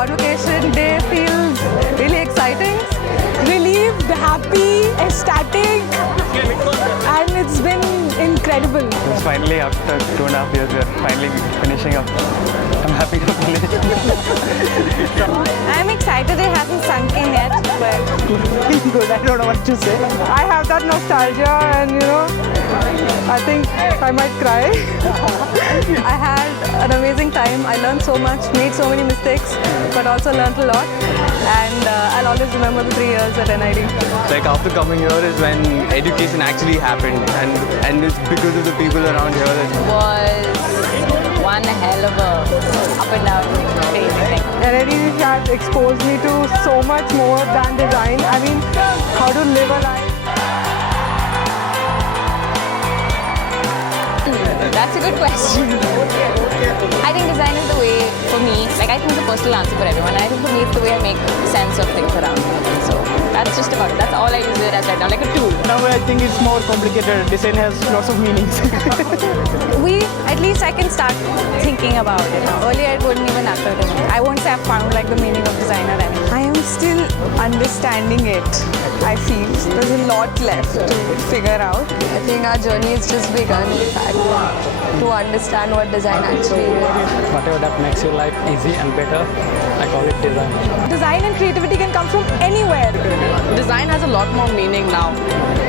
convocation day feels really exciting. Relieved, happy, ecstatic, and it's been incredible. It's finally, after 2.5 years, we're finally finishing up. I'm happy to finish. I'm excited. It hasn't sunk in yet, but Good, I don't know what to say. I have that nostalgia, and I think I might cry. I had an amazing time. I learned so much, made so many mistakes, but also learned a lot. And I'll always remember the 3 years at NID. Like after coming here is when education actually happened, and it's because of the people around here that Was one hell of a up and down crazy thing. NID has exposed me to so much more than design. I mean, how to live a life. That's a good question. I think design is the way, for me, like I think it's a personal answer for everyone. I think for me it's the way I make sense of things around me. So that's just about it. That's all I use it as right now, like a tool. Now I think it's more complicated. Design has lots of meanings. At least I can start thinking about it now. Earlier it wouldn't even occur to me. I won't say I've found like the meaning of design or anything. I am still understanding it, I feel. There's a lot left to figure out. I think our journey has just begun, in fact, to understand what design actually is. Whatever that makes your life easy and better, I call it design. Design and creativity can come from anywhere. Design has a lot more meaning now.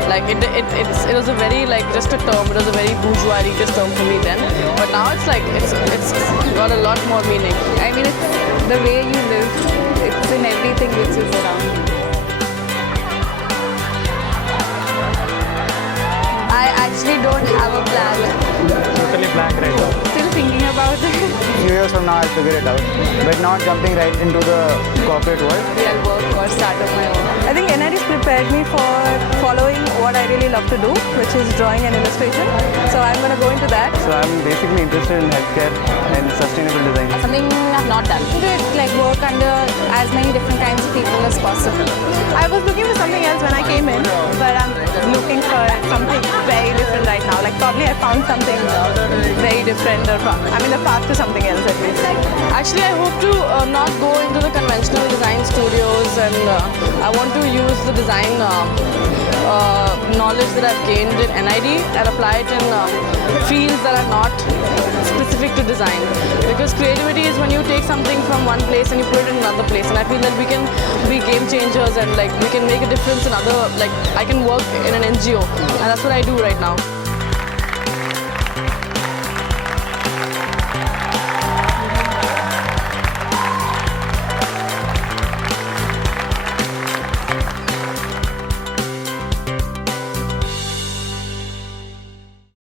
Like it was a very just a term. It was a very bourgeois elitist term for me then. But now it's like it's got a lot more meaning. I mean, it's the way you live. It's in everything which is around you. I actually don't have a plan. Totally blank right now. Still thinking about it. Few years from now I'll figure it out. But not jumping right into the corporate world. I'll work or start on my own. I think NID's prepared me for following what I really love to do, which is drawing and illustration. So I'm going to go into that. so I'm basically interested in healthcare and sustainable design. Something I've not done. To do it, like work under as many different kinds of people as possible. I was looking for something else when I came in, but I'm looking for something very different right now. Like probably I found something very different, or I'm in the path to something else at least. Actually, I hope to not go into the conventional design studios, and I want to use the design knowledge that I've gained in NID and apply it in fields that are not specific to design. Because creativity is when you take something from one place and you put it in another place, and I feel that we can be game changers and we can make a difference in other, I can work in an NGO, and that's what I do right now.